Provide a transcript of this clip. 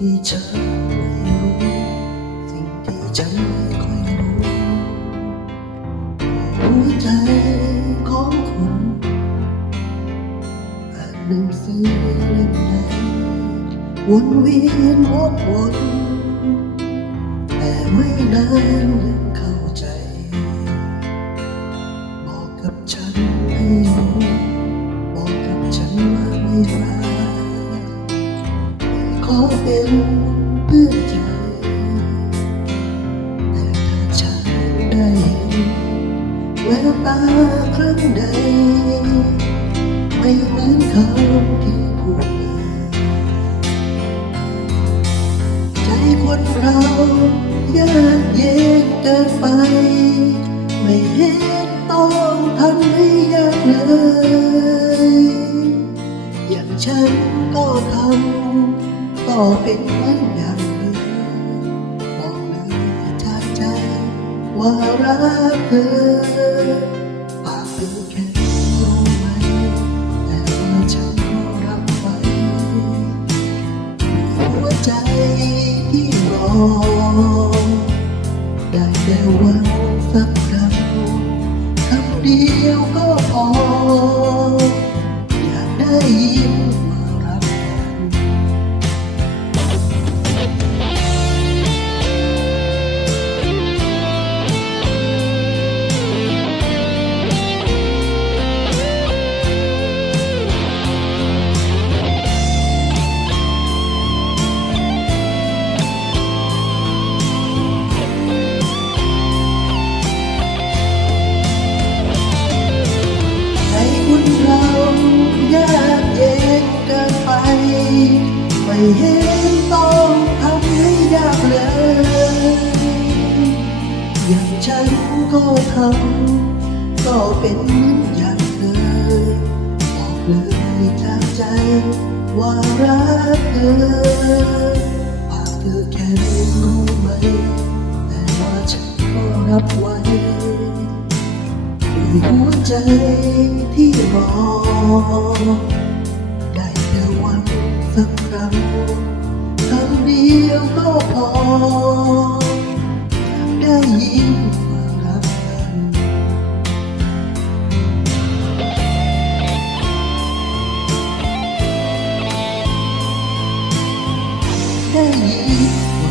ที่ฉันไม่รู้ สิ่งที่ฉันไม่ค่อยรู้ หัวใจของคุณอ่านหนังสือเล่มไหนวนเวียนวกวนแต่ไม่นานเลย แววตาครั้งใด ไม่เหมือนคำที่พูดมาใจคนเรายากเย็นเกินไป ไม่เห็นต้องทำให้ยากเลย อย่างฉันก็ทำก็เป็น ว่ารักเธอปากเป็นแค่รู้ไหมแต่ว่าฉันก็รับไว้หัวใจที่รอ ได้แต่วันสักคำคำเดียวก็พอ นก็ทำก็เป็นเหมือนอย่างเคยบอกเลยจากใจ ว่ารักเธอปากเธอแค่รู้ไหม แต่ว่าฉันก็รับไว้ด้วยหัวใจที่รอได้แต่วันสักครั้งคำเดียวก็พอ 的你。